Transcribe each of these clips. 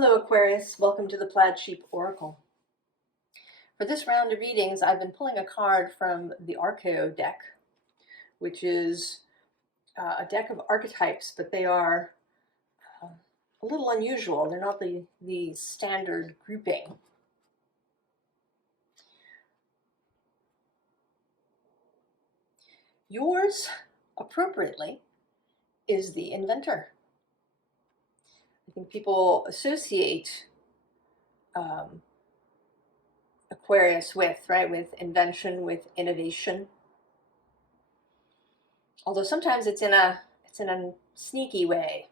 Hello Aquarius, welcome to the Plaid Sheep Oracle. For this round of readings, I've been pulling a card from the Archeon deck, which is a deck of archetypes, but they are a little unusual. They're not the standard grouping. Yours, appropriately, is the inventor. I think people associate Aquarius with invention, with innovation. Although sometimes it's in a sneaky way.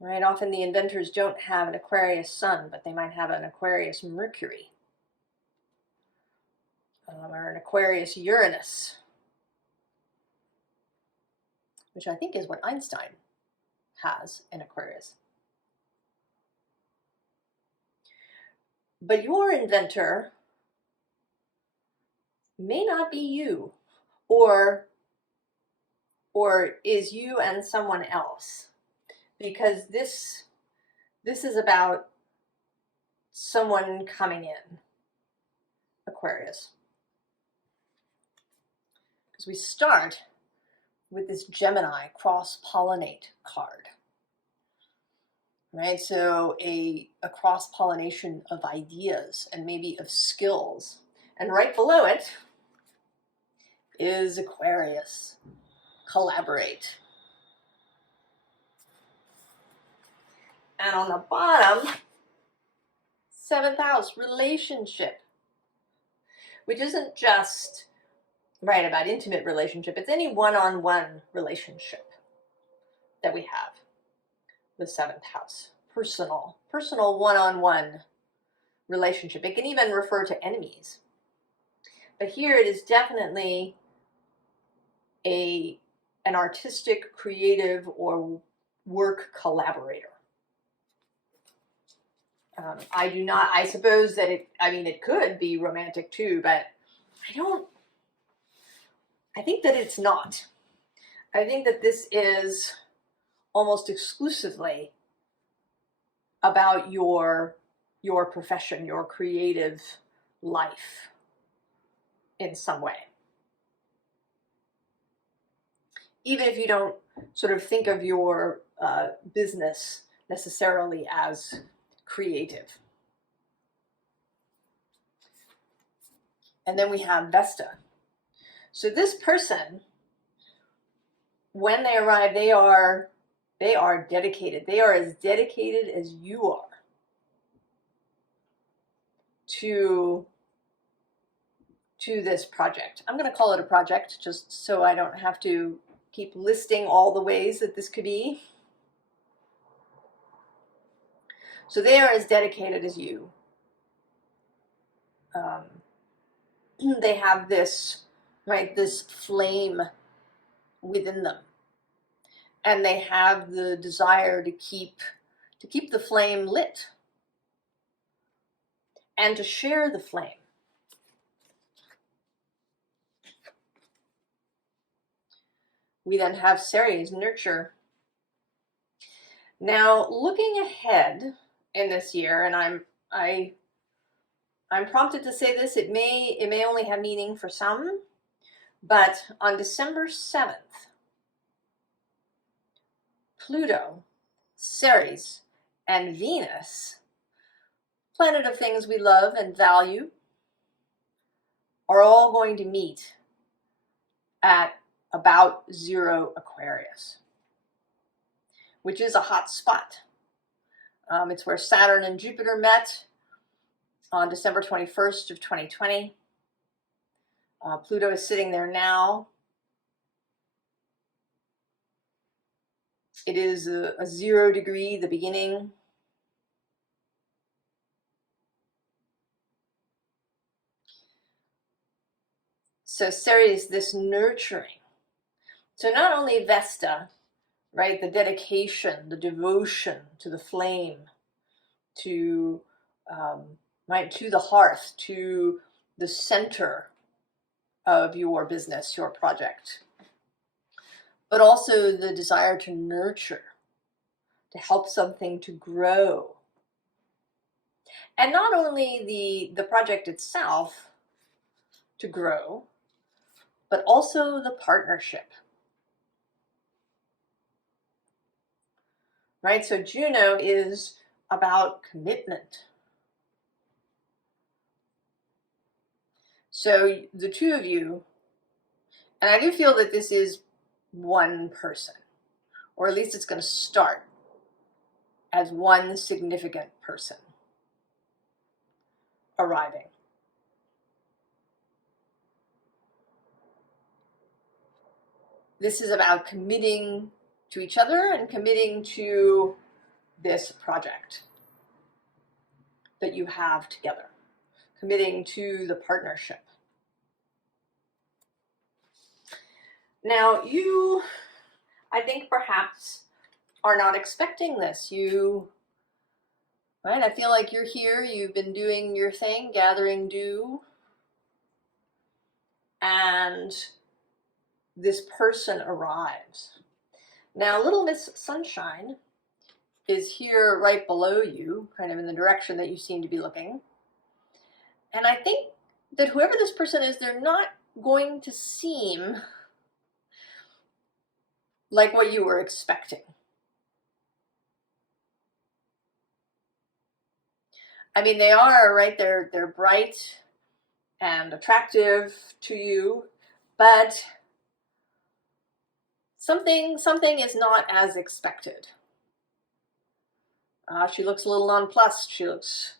Right? Often the inventors don't have an Aquarius sun, but they might have an Aquarius Mercury. Or an Aquarius Uranus, which I think is what Einstein has in Aquarius. But your inventor may not be you, or is you and someone else, because this is about someone coming in, Aquarius. Because we start with this Gemini cross-pollinate card. Right, so a cross-pollination of ideas and maybe of skills. And right below it is Aquarius, collaborate. And on the bottom, 7th house, relationship, which isn't just about intimate relationship. It's any one-on-one relationship that we have. The 7th house, personal one-on-one relationship. It can even refer to enemies. But here it is definitely an artistic, creative, or work collaborator. I suppose that it could be romantic too, but I think that it's not. I think that this is almost exclusively about your profession, your creative life in some way. Even if you don't sort of think of your business necessarily as creative. And then we have Vesta. So this person, when they arrive, they are dedicated. They are as dedicated as you are to this project. I'm going to call it a project just so I don't have to keep listing all the ways that this could be. So they are as dedicated as you. They have this flame within them. And they have the desire to keep the flame lit and to share the flame. We then have Ceres, nurture. Now, looking ahead in this year, and I'm prompted to say this, it may only have meaning for some, but on December 7th, Pluto, Ceres, and Venus, planet of things we love and value, are all going to meet at about 0 Aquarius, which is a hot spot. It's where Saturn and Jupiter met on December 21st of 2020. Pluto is sitting there now. It is a 0 degree, the beginning. So Ceres, this nurturing. So not only Vesta, the dedication, the devotion to the flame, to the hearth, to the center of your business, your project, but also the desire to nurture to help something to grow. And not only the project itself to grow, but also the partnership. Right? So Juno is about commitment. So the two of you, and I do feel that this is one person, or at least it's going to start as one significant person arriving. This is about committing to each other and committing to this project that you have together, committing to the partnership. Now, you, I think, perhaps are not expecting this. Right? I feel like you're here, you've been doing your thing, gathering dew, and this person arrives. Now, Little Miss Sunshine is here right below you, kind of in the direction that you seem to be looking. And I think that whoever this person is, they're not going to seem like what you were expecting. I mean, they are, right? They're bright and attractive to you, but something is not as expected. She looks a little nonplussed. She looks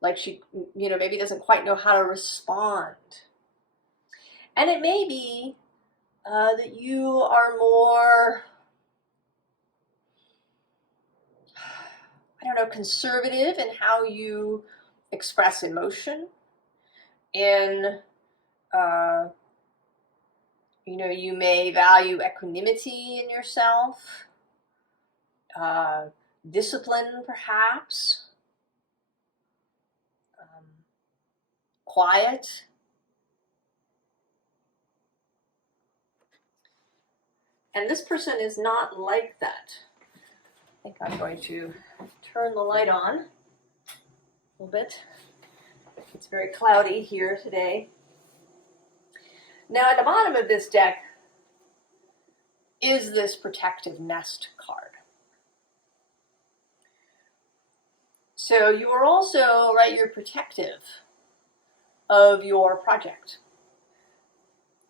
like she, maybe doesn't quite know how to respond. And it may be that you are more, I don't know, conservative in how you express emotion. You may value equanimity in yourself, discipline perhaps, quiet. And this person is not like that. I think I'm going to turn the light on a little bit. It's very cloudy here today. Now, at the bottom of this deck is this protective nest card. So you are also, right, you're protective of your project.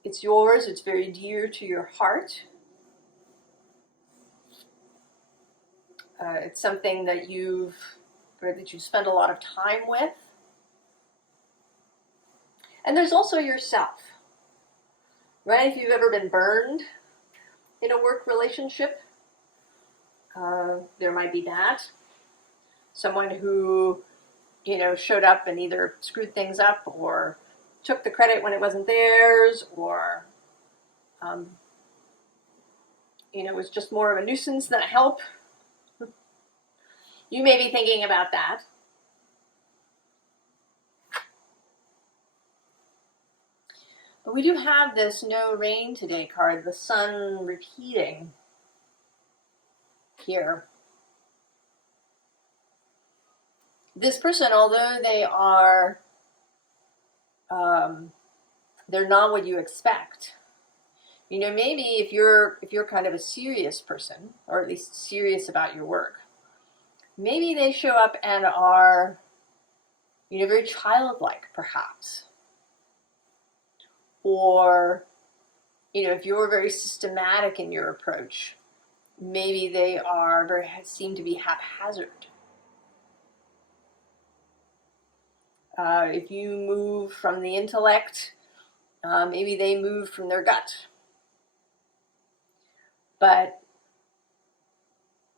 It's yours, it's very dear to your heart. It's something that you've spent a lot of time with. And there's also yourself, right? If you've ever been burned in a work relationship, there might be that. Someone who, showed up and either screwed things up or took the credit when it wasn't theirs, or, was just more of a nuisance than a help. You may be thinking about that. But we do have this no rain today card, the sun repeating here. This person, although they are, they're not what you expect. Maybe if you're kind of a serious person, or at least serious about your work, maybe they show up and are, very childlike, perhaps. Or, if you're very systematic in your approach, maybe they are seem to be haphazard. If you move from the intellect, maybe they move from their gut. But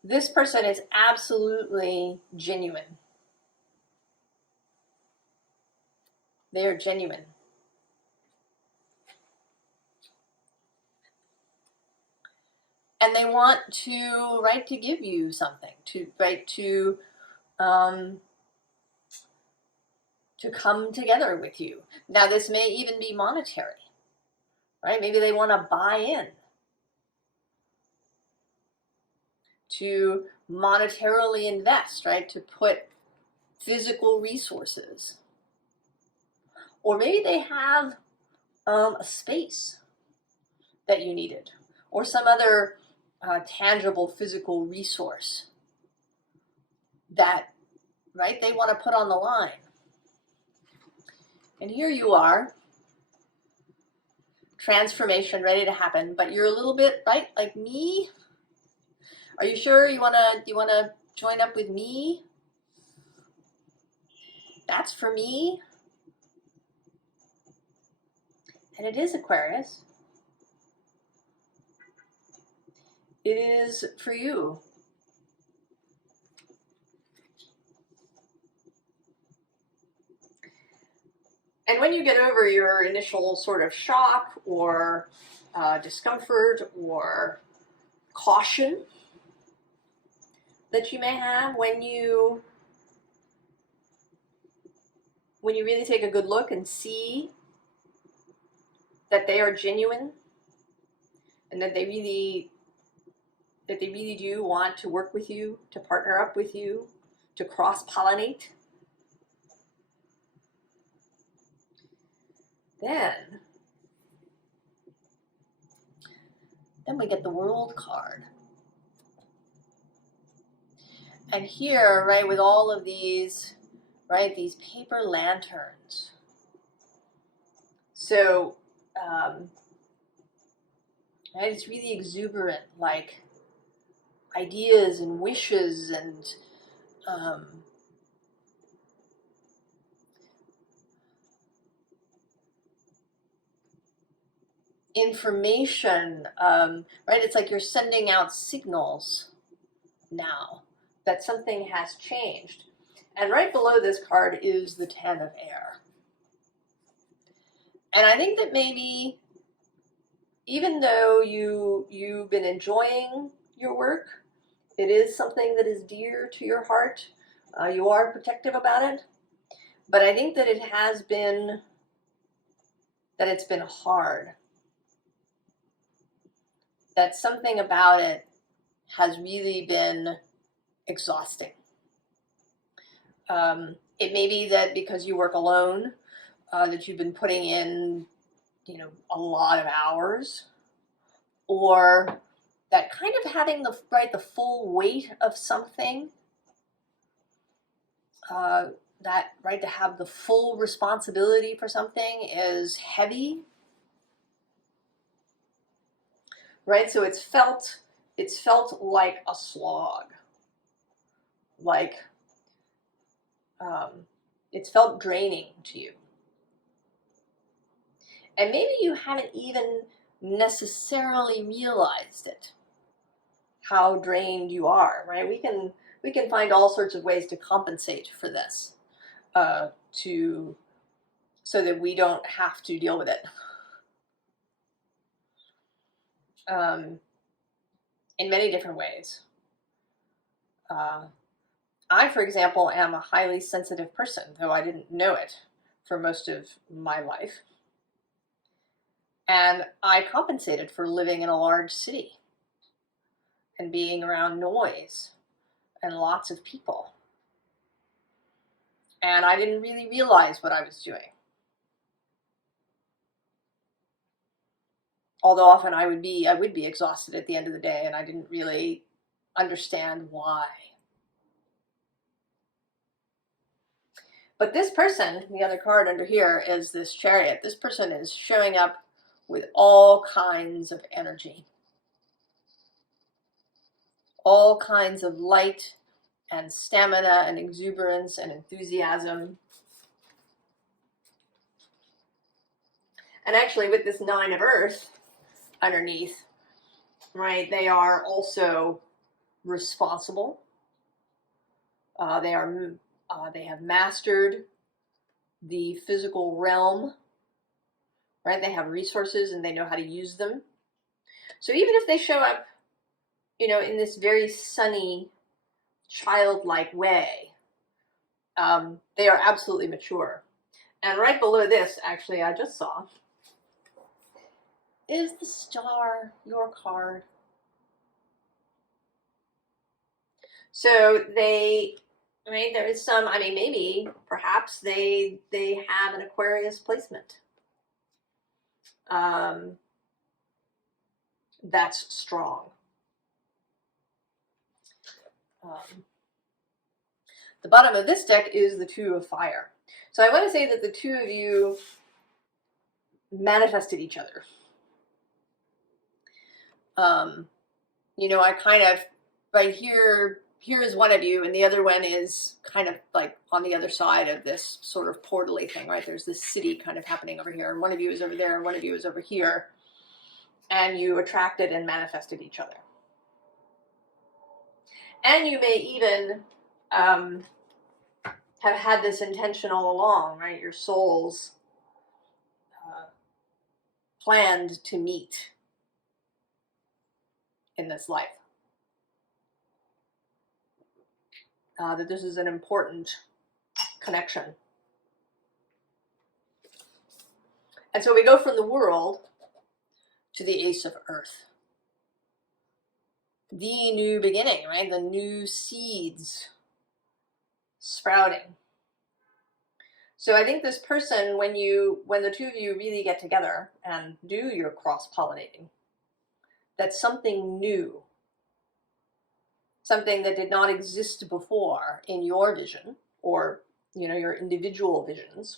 this person is absolutely genuine. They are genuine. And they want to, to give you something, to come together with you. Now, this may even be monetary, right? Maybe they want to buy in. to monetarily invest, right? To put physical resources. Or maybe they have a space that you needed, or some other tangible physical resource that, right, they want to put on the line. And here you are, transformation ready to happen, but you're a little bit, right, like me. Are you sure you wanna join up with me? That's for me. And it is, Aquarius. It is for you. And when you get over your initial sort of shock or discomfort or caution that you may have when you really take a good look and see that they are genuine and that they really do want to work with you, to partner up with you, to cross-pollinate, then we get the World card. And here, right, with all of these, right, these paper lanterns. So, right, it's really exuberant, like ideas and wishes and information, right? It's like you're sending out signals now that something has changed. And right below this card is the Ten of Air. And I think that maybe, even though you've been enjoying your work, it is something that is dear to your heart. You are protective about it. But I think that it's been hard. That something about it has really been exhausting. It may be that because you work alone, that you've been putting in, a lot of hours, or that kind of having the full weight of something, that, right, to have the full responsibility for something is heavy, right? So it's felt like a slog, like it's felt draining to you. And maybe you haven't even necessarily realized it, how drained you are, right? We can find all sorts of ways to compensate for this, so that we don't have to deal with it. In many different ways. I, for example, am a highly sensitive person, though I didn't know it for most of my life. And I compensated for living in a large city and being around noise and lots of people. And I didn't really realize what I was doing. Although often I would be exhausted at the end of the day, and I didn't really understand why. But this person, the other card under here, is this Chariot. This person is showing up with all kinds of energy, all kinds of light and stamina and exuberance and enthusiasm. And actually, with this Nine of Earth underneath, right, they are also responsible. They have mastered the physical realm, right? They have resources and they know how to use them. So even if they show up, in this very sunny, childlike way, they are absolutely mature. And right below this, actually, I just saw, is the Star, your card. So they, right, there is some, I mean, maybe, perhaps they have an Aquarius placement. That's strong. The bottom of this deck is the Two of Fire. So I want to say that the two of you manifested each other. You know, I kind of, right here is one of you, and the other one is kind of like on the other side of this sort of portally thing, right? There's this city kind of happening over here, and one of you is over there, and one of you is over here, and you attracted and manifested each other. And you may even have had this intention all along, right? Your souls planned to meet in this life. That this is an important connection. And so we go from the world to the Ace of Earth. The new beginning, right? The new seeds sprouting. So I think this person, when the two of you really get together and do your cross-pollinating, that's something new. Something that did not exist before in your vision, or you know, your individual visions,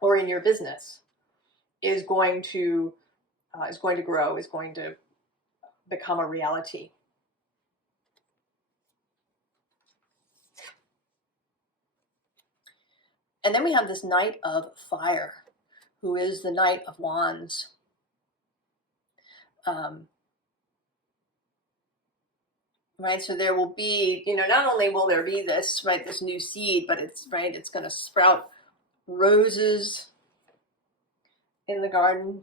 or in your business, is going to grow, is going to become a reality. And then we have this Knight of Fire, who is the Knight of Wands. Right, so there will be, you know, not only will there be this, right, this new seed, but it's, right, it's going to sprout roses in the garden,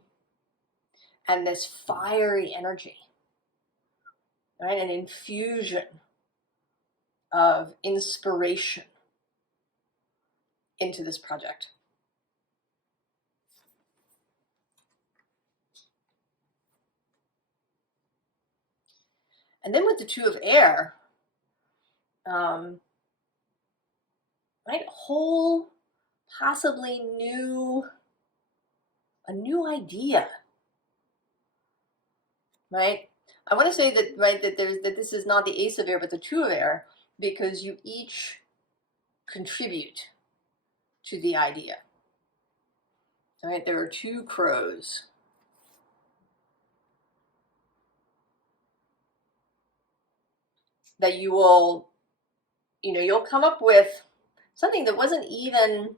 and this fiery energy, right, an infusion of inspiration into this project. And then with the Two of Air, right, whole, possibly a new idea, right? I want to say that, right, that this is not the Ace of Air, but the Two of Air, because you each contribute to the idea. All right, there are two crows. That you will, you know, you'll come up with something that wasn't even,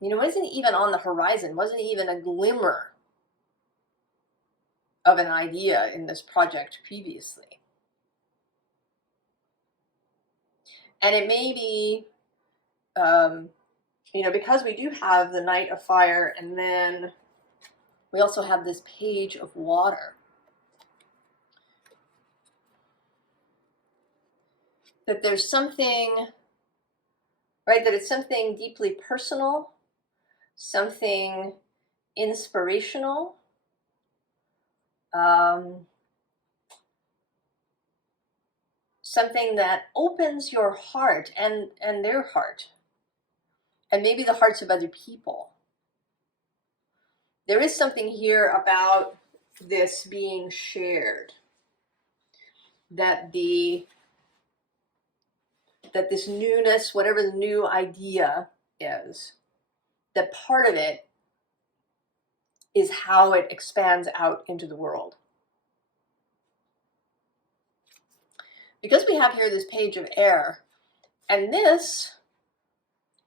you know, wasn't even on the horizon, wasn't even a glimmer of an idea in this project previously. And it may be, you know, because we do have the Knight of Fire, and then we also have this Page of Water. That there's something, right, that it's something deeply personal, something inspirational, something that opens your heart and their heart, and maybe the hearts of other people. There is something here about this being shared, that this newness, whatever the new idea is, that part of it is how it expands out into the world. Because we have here this Page of Air, and this,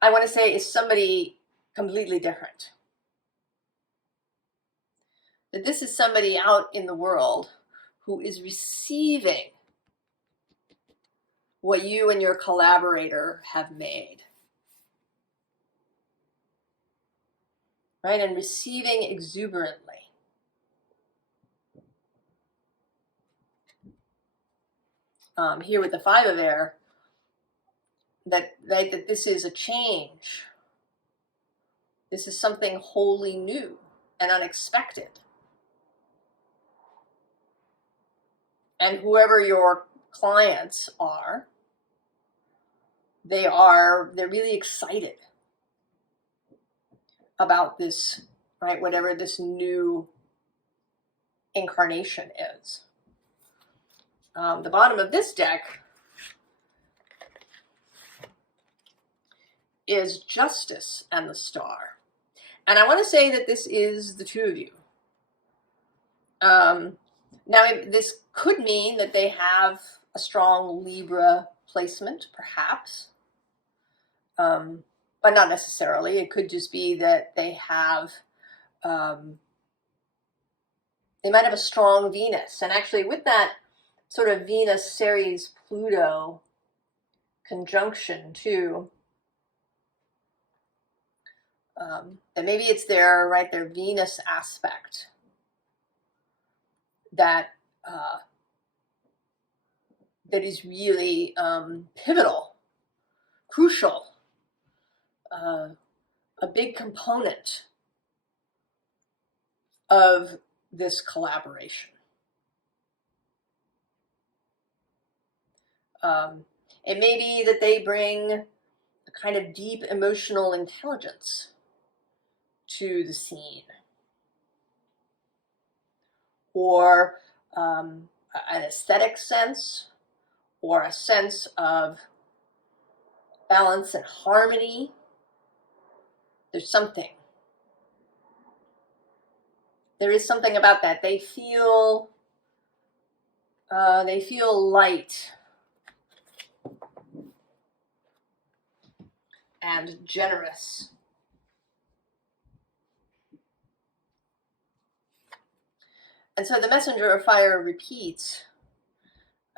I want to say, is somebody completely different. That this is somebody out in the world who is receiving what you and your collaborator have made. Right? And receiving exuberantly. Here with the Five of Air, that this is a change. This is something wholly new and unexpected. And whoever your clients are, they're really excited about this, right? Whatever this new incarnation is. The bottom of this deck is Justice and the Star. And I want to say that this is the two of you. Now, this could mean that they have a strong Libra placement, perhaps, but not necessarily. It could just be that they have, they might have a strong Venus. And actually, with that sort of Venus, Ceres, Pluto conjunction too, that maybe it's their Venus aspect that that is really pivotal, crucial, a big component of this collaboration. It may be that they bring a kind of deep emotional intelligence to the scene, or an aesthetic sense, or a sense of balance and harmony. There's something. There is something about that. They feel light and generous. And so the messenger of fire repeats.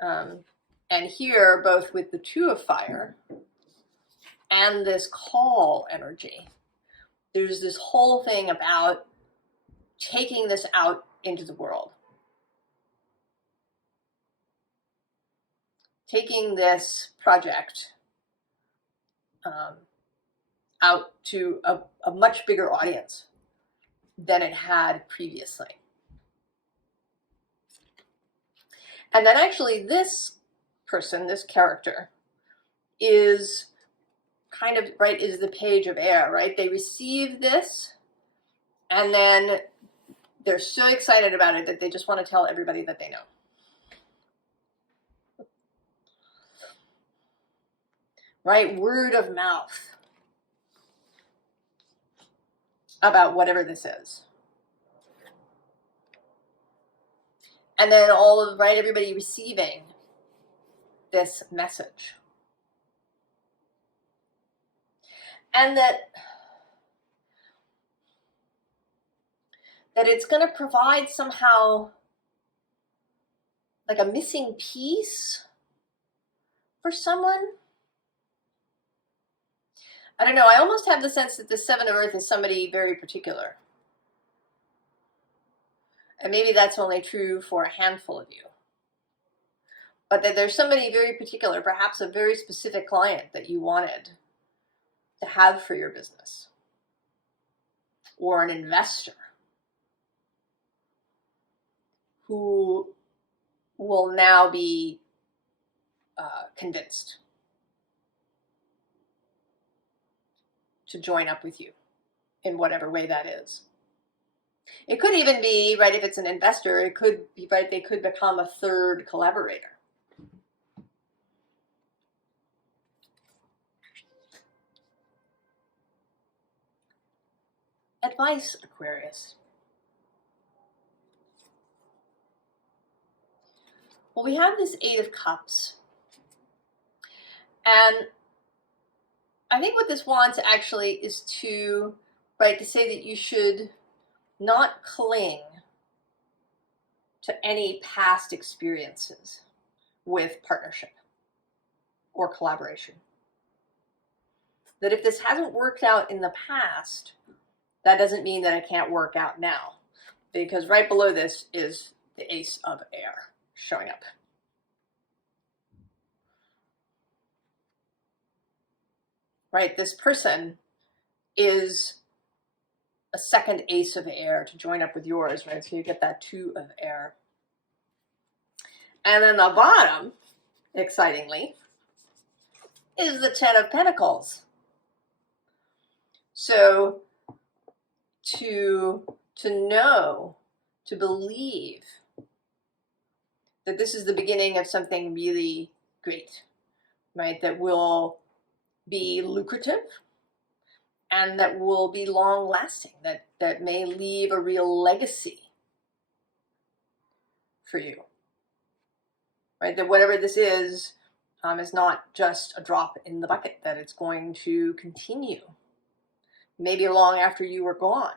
And here, both with the two of fire and this call energy, there's this whole thing about taking this out into the world. Taking this project out to a much bigger audience than it had previously. And then actually this person, this character, is kind of, right, is the page of air, right? They receive this, and then they're so excited about it that they just want to tell everybody that they know. Right? Word of mouth about whatever this is. And then everybody receiving this message. And that it's going to provide somehow like a missing piece for someone. I don't know, I almost have the sense that the Seven of Earth is somebody very particular. And maybe that's only true for a handful of you. But that there's somebody very particular, perhaps a very specific client that you wanted to have for your business. Or an investor who will now be convinced to join up with you in whatever way that is. It could even be, right, if it's an investor, it could be, right, they could become a third collaborator. Advice, Aquarius. Well, we have this Eight of Cups. And I think what this wants actually is to say that you should not cling to any past experiences with partnership or collaboration. That if this hasn't worked out in the past, that doesn't mean that it can't work out now. Because right below this is the Ace of Air showing up. Right, this person is a second Ace of Air to join up with yours, right? So you get that Two of Air. And then the bottom, excitingly, is the Ten of Pentacles. So to know, to believe that this is the beginning of something really great, right? That will be lucrative and that will be long lasting, that may leave a real legacy for you, right? That whatever this is not just a drop in the bucket, that it's going to continue, maybe long after you were gone.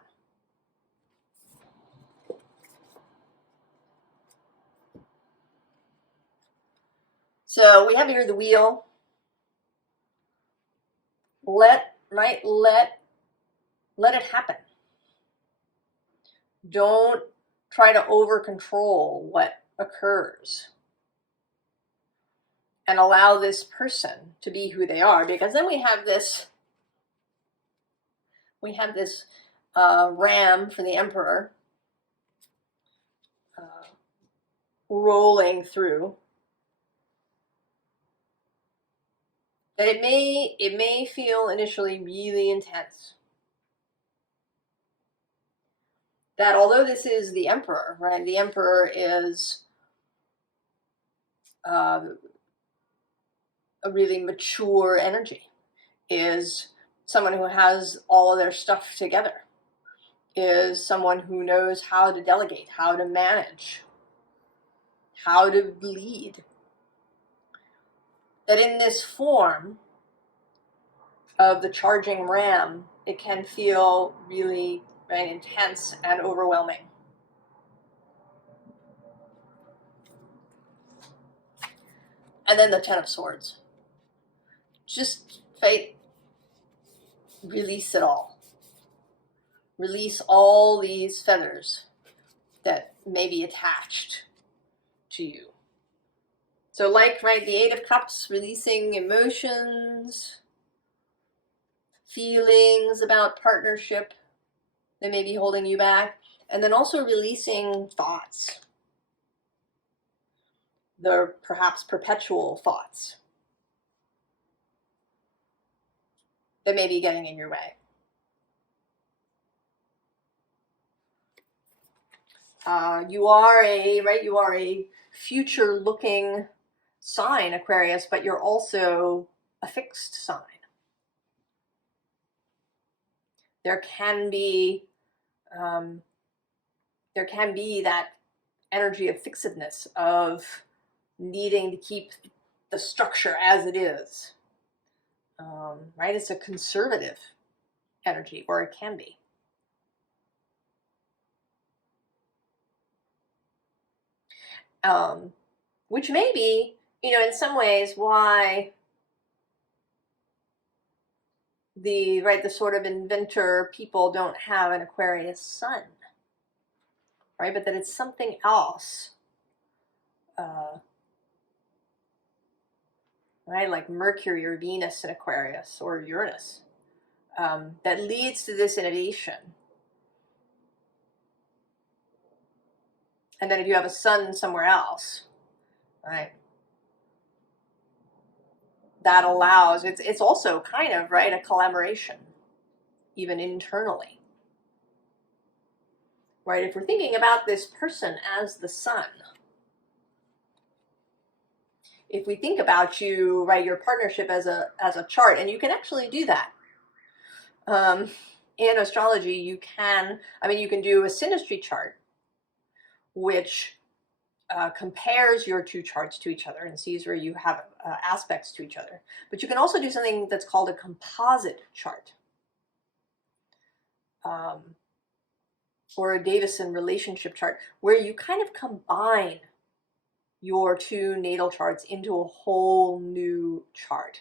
So we have here the wheel. Let it happen. Don't try to over control what occurs, and allow this person to be who they are, because then we have this ram for the Emperor rolling through. That it may feel initially really intense. That although this is the Emperor, right? The Emperor is a really mature energy, is someone who has all of their stuff together, is someone who knows how to delegate, how to manage, how to lead. That in this form of the charging ram, it can feel really intense and overwhelming. And then the Ten of Swords. Just release it all. Release all these feathers that may be attached to you. So like, the Eight of Cups, releasing emotions, feelings about partnership that may be holding you back, and then also releasing thoughts. The perhaps perpetual thoughts that may be getting in your way. You are a future-looking sign, Aquarius, but you're also a fixed sign. There can be that energy of fixedness, of needing to keep the structure as it is. It's a conservative energy, or it can be. Which may be, in some ways, why the sort of inventor people don't have an Aquarius sun, right? But that it's something else, like Mercury or Venus in Aquarius or Uranus, that leads to this innovation. And then if you have a sun somewhere else, right, that allows, it's also kind of, a collaboration, even internally. Right, if we're thinking about this person as the sun, if we think about you, your partnership as a chart, and you can actually do that. In astrology, you can do a synastry chart, which compares your two charts to each other and sees where you have aspects to each other. But you can also do something that's called a composite chart, or a Davison relationship chart, where you kind of combine your two natal charts into a whole new chart.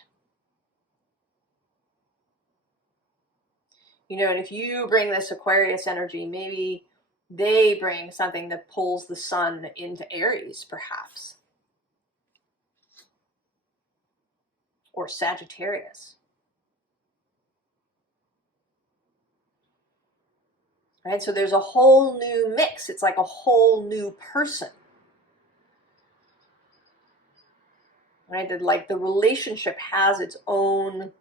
And if you bring this Aquarius energy, maybe they bring something that pulls the sun into Aries, perhaps. Or Sagittarius. Right? So there's a whole new mix. It's like a whole new person. right? That like the relationship has its own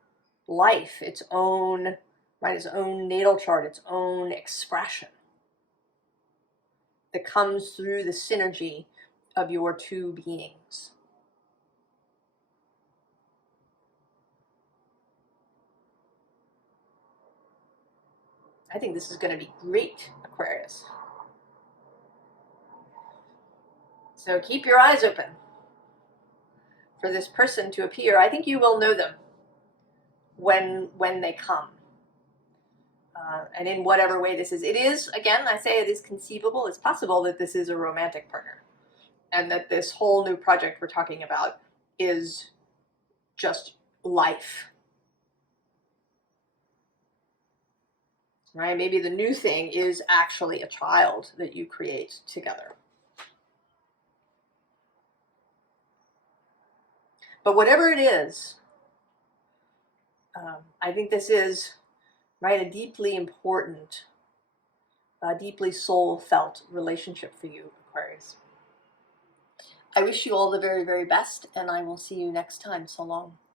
life, its own, right, its own natal chart, its own expression that comes through the synergy of your two beings. I think this is going to be great, Aquarius. So keep your eyes open for this person to appear. I think you will know them when they come. And in whatever way this is. It is, again, I say it is conceivable, it's possible that this is a romantic partner. And that this whole new project we're talking about is just life. Right? Maybe the new thing is actually a child that you create together. But whatever it is, I think this is, right, a deeply important, deeply soul-felt relationship for you, Aquarius. I wish you all the very, very best, and I will see you next time. So long.